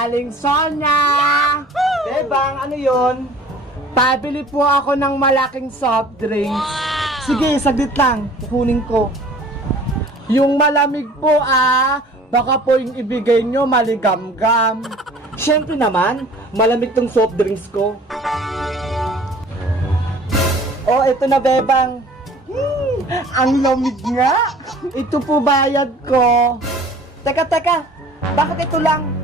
Aling Sonia! Bebang, ano yun? Pabili po ako ng malaking soft drinks. Sige, saglit lang. Kukunin ko. Yung malamig po baka po yung ibigay nyo maligam-gam. Siyempre naman, malamig tong soft drinks ko. Oh, ito na, Bebang. Ang lamig nga. Ito po bayad ko. Teka, bakit ito lang?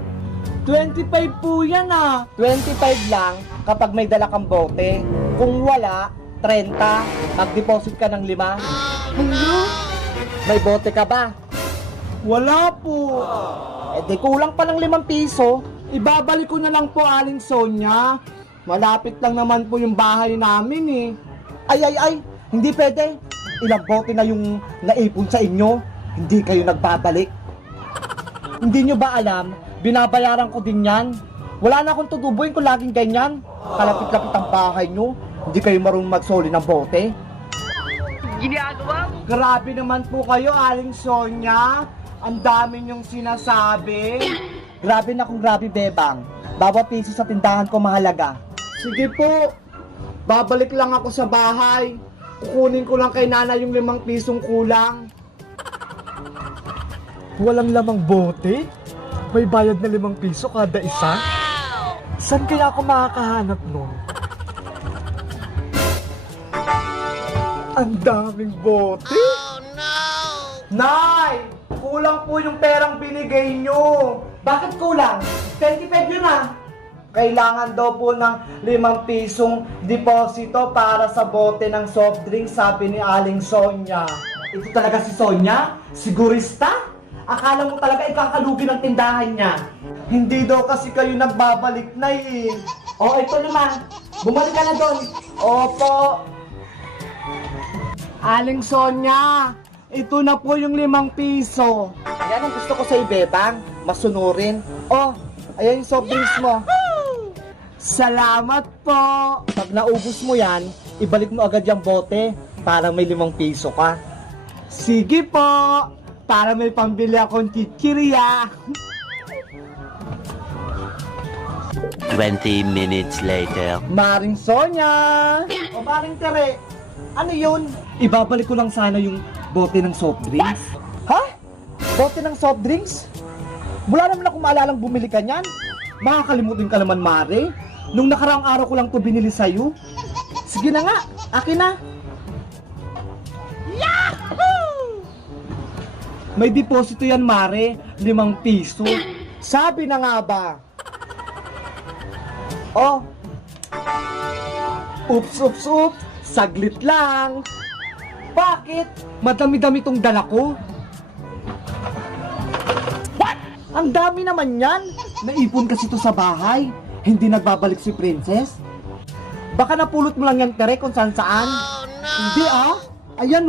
25 po yan 25 lang kapag may dala kang bote. Kung wala, 30. Mag-deposit ka ng 5. Ano? May bote ka ba? Wala po. Eh di kulang pa ng 5 piso. Ibabalik ko na lang po, Aling Sonia. Malapit lang naman po yung bahay namin Ay, hindi pwede. Ilang bote na yung naipon sa inyo. Hindi kayo nagbabalik. Hindi nyo ba alam, binabayaran ko din yan. Wala na akong tutubuin kung laging ganyan. Kalapit-lapit ang bahay nyo. Hindi kayo marunong magsoli ng bote. Ginagawa? Grabe naman po kayo, Aling Sonia. Ang dami nyong sinasabi. Grabe na kung grabe, Bebang. Bawat piso sa tindahan ko mahalaga. Sige po. Babalik lang ako sa bahay. Kukunin ko lang kay Nana yung 5 pisong kulang. Walang lamang bote? May bayad na 5 piso kada isa? Saan kaya ako makakahanap nun? Ang daming bote? Oh no! Nay! Kulang po yung perang binigay nyo. Bakit kulang? 25 yun Kailangan daw po ng 5 pisong deposito para sa bote ng soft drink, sabi ni Aling Sonia. Ito talaga si Sonia? Sigurista? Akala mo talaga ikakalugi ng tindahan niya. Hindi daw kasi kayo nagbabalik na Oh, ito naman. Bumalik ka na doon. Opo. Aling Sonia, ito na po yung 5 piso. Yan ang gusto ko sa Bebang. Masunurin. Oh, ayan yung soft drinks mo. Salamat po. Pag naubos mo yan, ibalik mo agad yung bote para may 5 piso ka. Sige po. Para may pambili akong chichirya. 20 minutes later. Maring Sonia! O Maring Tere, ano yun? Ibabalik ko lang sana yung bote ng soft drinks. Ha? Bote ng soft drinks? Wala naman akong maalalang bumili ka niyan. Makakalimutin ka naman, Mare. Nung nakaraang araw ko lang to binili sa'yo. Sige na nga, akin na. May deposito yan, Mare. 5 piso. Sabi na nga ba? Oh. Oops. Saglit lang. Bakit? Madami-dami tong dala ko. What? Ang dami naman yan. Naipon kasi to sa bahay. Hindi nagbabalik si Princess. Baka napulot mo lang yan, Tere, kung saan-saan. Oh no! Hindi Ayan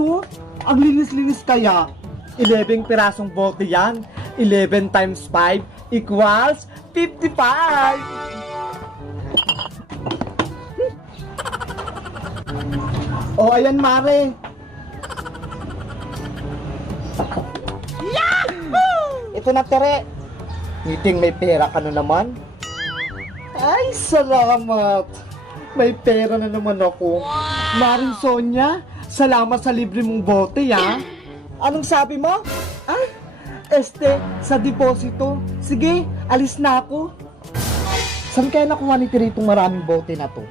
ang linis-linis kaya. 11 pirasong bote yan. 11 times 5 equals 55. Oh, ayan, Mare. Yahoo! Ito na, Tere. Ngiting may pera ka na naman. Ay, salamat. May pera na naman ako. Maring Sonia, salamat sa libre mong bote, Anong sabi mo? Sa deposito. Sige, alis na ako. Saan kaya nakuha ni Tere itong maraming bote na to?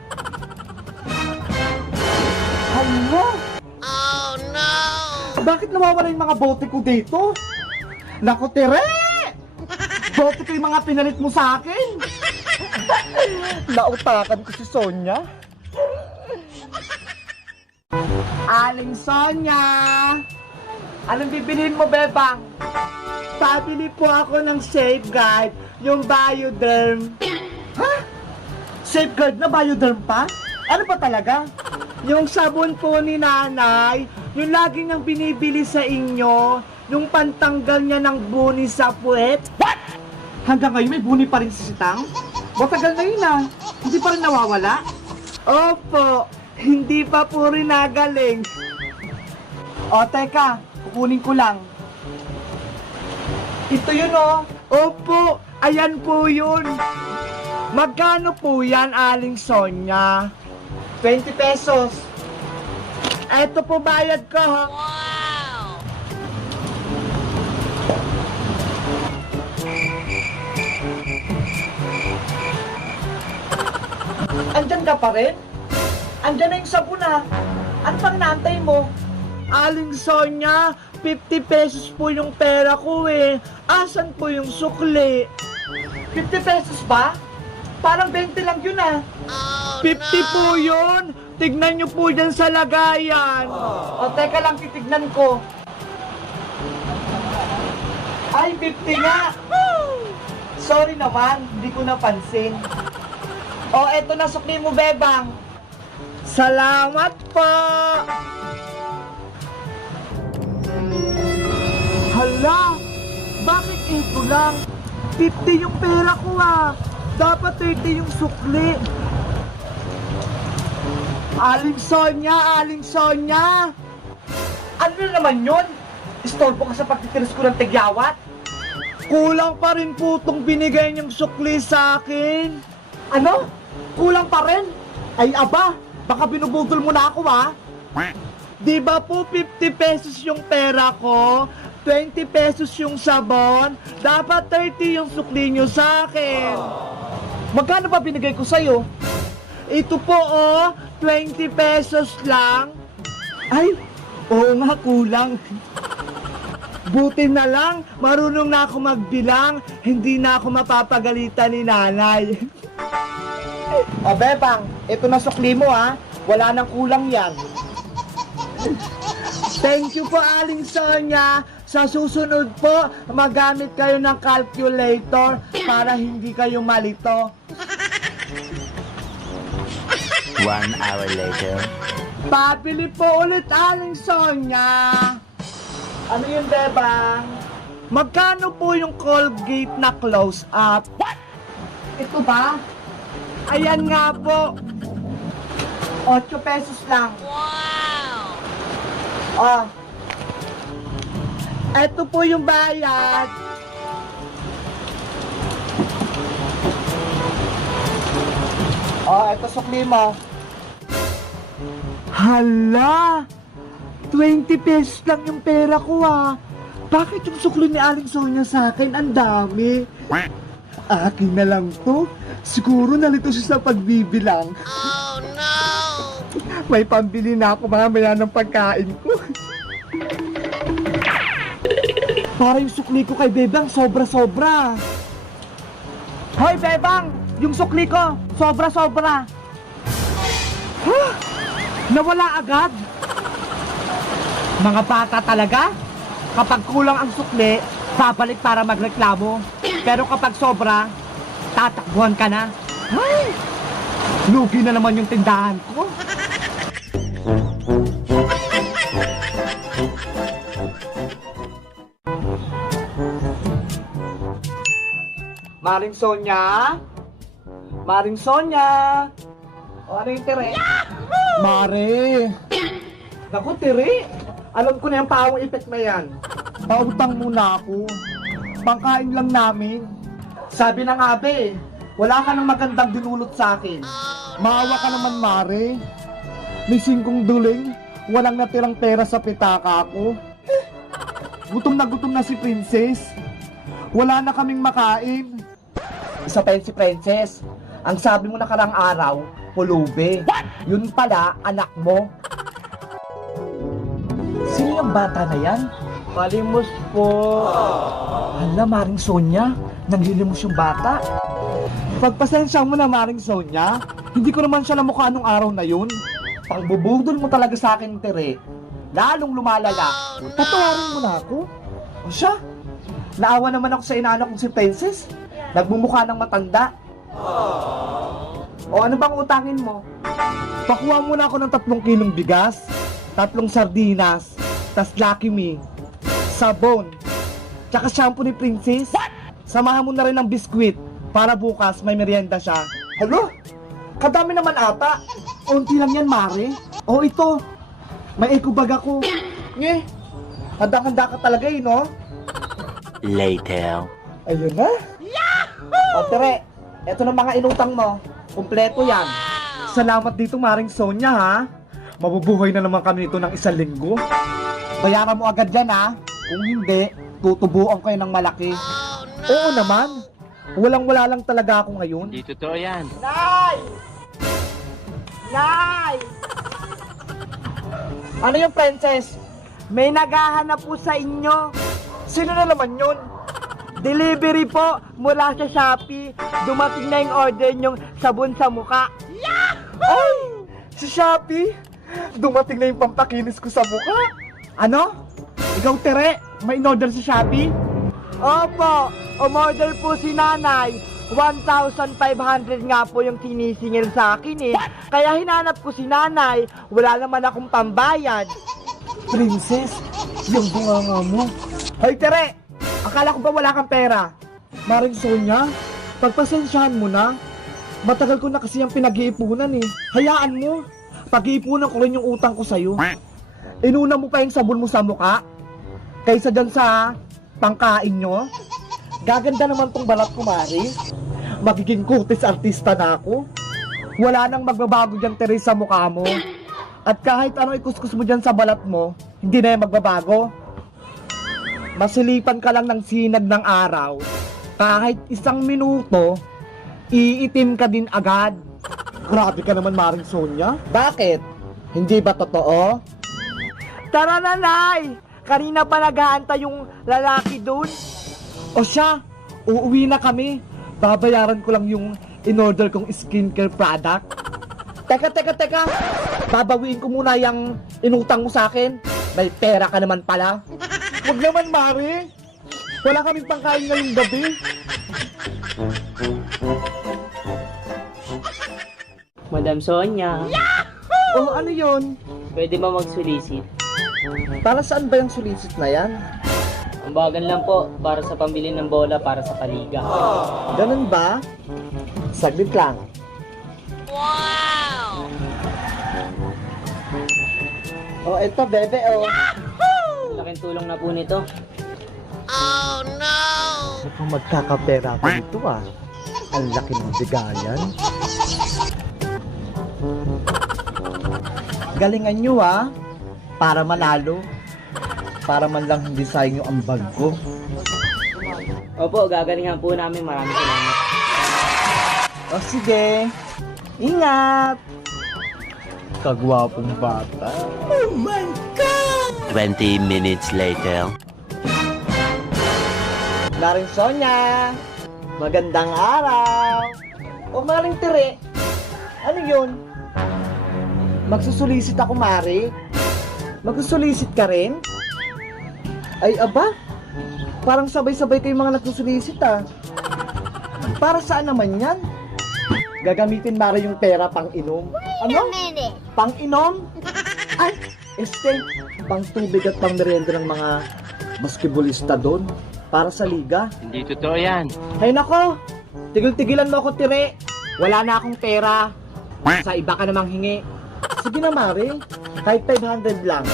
Hala! Oh no! Bakit nawawala yung mga bote ko dito? Naku, Tere! Bote ko yung mga pinalit mo sa akin. Nautakan ko si Sonia. Aling Sonia! Anong bibiliin mo, Bebang? Pabili po ako ng Safeguard, yung Bioderm. Ha? Safeguard na Bioderm pa? Ano pa talaga? Yung sabon po ni Nanay, yung lagi niyang binibili sa inyo, yung pantanggal niya ng buni sa puwet. What? Hanggang ngayon may buni pa rin si Sitang? Matagal na yun Hindi pa rin nawawala? Opo, hindi pa po rin nagaling. O, teka. Kukunin ko lang. Ito yun Opo, Ayan po yun. Magkano po yan, Aling Sonia? 20 pesos. Eto po bayad ko, ha? Wow! Andyan ka pa rin? Andyan na yung sabon, ha? Ano pang naantay mo? Aling Sonia, 50 pesos po yung pera ko eh. Asan po yung sukli? 50 pesos ba? Parang 20 lang yun ah. Oh 50 po yun. Tignan nyo po dyan sa lagayan. O teka lang, titignan ko. Ay, 50 nga. Sorry naman, hindi ko napansin. O, eto na sukli mo, Bebang. Salamat po. Hala, bakit ito lang? 50 yung pera ko ah. Dapat 30 yung sukli. Aling Sonia, Aling Sonia. Ano na naman yun? Istorbo ka sa pagtitiris ko ng tigyawat? Kulang pa rin po itong binigay niyang sukli sa akin. Ano? Kulang pa rin? Ay aba, baka binubudol mo na ako ah. Di ba po 50 pesos yung pera ko? 20 pesos yung sabon? Dapat 30 yung sukli nyo sa akin. Magkano ba binigay ko sa'yo? Ito po oh, 20 pesos lang. Ay, oo nga, kulang. Buti na lang, marunong na ako magbilang. Hindi na ako mapapagalitan ni nanay. O Bebang, ito na sukli mo ha. Wala nang kulang yan. Thank you po, Aling Sonia. Sa susunod po, magamit kayo ng calculator para hindi kayo malito. 1 hour later. Pabili po ulit, Aling Sonia. Ano yun, Bebang? Magkano po yung Colgate na close-up? What? Ito ba? Ayan nga po. 8 pesos lang. Wow! Oh. Ito po yung bayad. Oh, ito sukli mo. Hala! 20 pesos lang yung pera ko ah. Bakit yung sukli ni Aling Sonia sa akin? Ang dami. Akin na lang to. Siguro nalito siya sa pagbibilang. Oh no! May pambili na ako mamaya ng pagkain ko. Para yung sukli ko kay Bebang sobra-sobra. Hoy Bebang! Yung sukli ko, sobra-sobra. Huh? Nawala agad? Mga bata talaga? Kapag kulang ang sukli, babalik para magreklamo. Pero kapag sobra, tatakbuhan ka na. Ay! Lugi na naman yung tindahan ko. Maring Sonia? Maring Sonia? O ano yung tire? Mare! Naku, tire! Alam ko na yung pawang effect na yan. Pautang muna ako. Pangkain lang namin. Sabi ng abe, wala ka nang magandang dinulot sa akin. Maawa ka naman, Mare. May 5 duling, walang natirang pera sa pitaka ko. Gutom na si Princess. Wala na kaming makain. Isa pa yun si Princess. Ang sabi mo nakarang araw, pulube. Yun pala, anak mo. Sino yung bata na yan? Malimos po. Hala, Maring Sonia, nanglilimos yung bata. Pagpasensya mo na, Maring Sonia. Hindi ko naman siya namukha nung araw na yun. Pangbubudol mo talaga sa akin, Tere. Lalong lumalala. Patawarin mo na ako. O siya, naawa naman ako sa inaanak kong si Princess. Nagmumukha ng matanda. O ano bang utangin mo? Pakuha muna ako ng 3 kilong bigas, 3 sardinas, tas Lucky Me, sabon, tsaka shampoo ni Princess. Samahan mo na rin ng biskwit para bukas may merienda siya. Hala? Kadami naman ata. Unti lang yan, Mare. O ito, may eco bag ako. Nye, handa-handa ka talaga eh, no? Later. Ayun na. O, Tere, eto na mga inutang mo. Kumpleto yan. Salamat dito, Maring Sonia, ha? Mabubuhay na naman kami nito ng 1 linggo. Bayaran mo agad yan, ha? Kung hindi, tutubuan kayo ng malaki. Oo naman. Walang-wala lang talaga ako ngayon. Hindi totoo yan. Nay! Nay! Ano yung princess? May naghahanap po sa inyo. Sino na naman yun? Delivery po mula sa Shopee. Dumating na yung order nyong sabon sa muka. Ay! Sa Shopee? Dumating na yung pampakinis ko sa muka. Ano? Ikaw, Tere, may in-order sa Shopee? Opo, umorder po si nanay. 1,500 nga po yung sinisingil sa akin eh. Kaya hinanap ko si nanay. Wala naman akong pambayad. Princess, yung bunganga mo. Hoy, Tere! Akala ko ba wala kang pera? Maring Sonia, pagpasensyahan mo na. Matagal ko na kasi yung pinag-iipunan eh. Hayaan mo. Pag-iipunan ko rin yung utang ko sa'yo. Inuna mo pa yung sabon mo sa muka. Kaysa dyan sa pangkain nyo. Gaganda naman tong balat ko, Mari. Magiging kutis artista na ako. Wala nang magbabago dyan, Tere, sa mukha mo. At kahit ano ikuskus mo dyan sa balat mo, hindi na yung magbabago. Masilipan ka lang ng sinag ng araw. Kahit 1 minuto, iitim ka din agad. Grabe ka naman, Maring Sonia. Bakit? Hindi ba totoo? Tara na, Nay! Kanina pa nag-aantay yung lalaki dun. O siya, uuwi na kami. Babayaran ko lang yung in-order kong skincare product. Teka. Babawiin ko muna yung inutang mo sa akin. May pera ka naman pala. Huwag naman, Mari. Wala kaming pangkain ngayong gabi. Madam Sonia, Oh, ano yun? pwede ba magsulisit? Para saan ba yung sulisit na yan? Ang bagan lang po, para sa pambili ng bola para sa paliga. Ganun ba? Saglit lang. Wow! Oh, eto, bebe, oh. Laking tulong na po nito. Oh no! Mukhang magkakapera ako nito, ah. Ang laki ng bigayan. Galingan nyo, ah. Para manalo. Para man lang hindi sayang yung ambag ko. Opo, gagalingan po namin. Maraming salamat. O sige. Ingat! Kagwapong bata. 20 minutes later. Maring Sonia! Magandang araw! O Maring Tere! Ano yun? Magsusulisit ako, Mari? Magsusulisit ka rin? Ay, aba! Parang sabay-sabay kayong mga nagsusulisit, ah. Para saan naman yan? Gagamitin, Mari, yung pera pang inom. Ano? Pang inom? Ay, pang tubig at pang merienda ng mga basketballista doon. Para sa liga. Hindi totoo yan. Ay nako, tigil-tigilan mo ako, Tire. Wala na akong pera. Sa iba ka namang hingi. Sige na, Mari. Kahit 500 lang.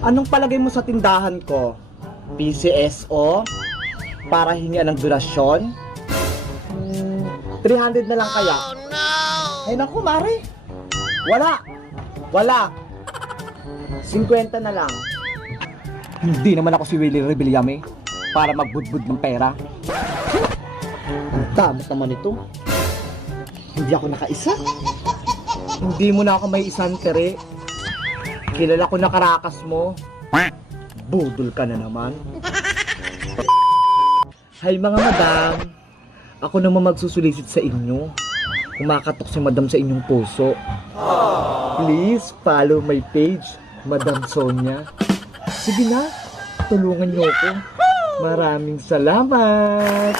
Anong palagay mo sa tindahan ko? PCSO? Para hingian ng donasyon? 300 na lang kaya? Oh no! Ay naku, Mari. Wala. 50 na lang. Hindi naman ako si Willie Rebillame para magbudbud ng pera. Ang damot naman ito. Hindi ako nakaisa. Hindi mo na ako may isang, Tere. Kilala ko na karakas mo. Budol ka na naman. Hay mga madam, ako naman magsusulisit sa inyo. Kumakatok si madam sa inyong puso. Please follow my page, Madam Sonia. Sige na, tulungan niyo ako. Maraming salamat.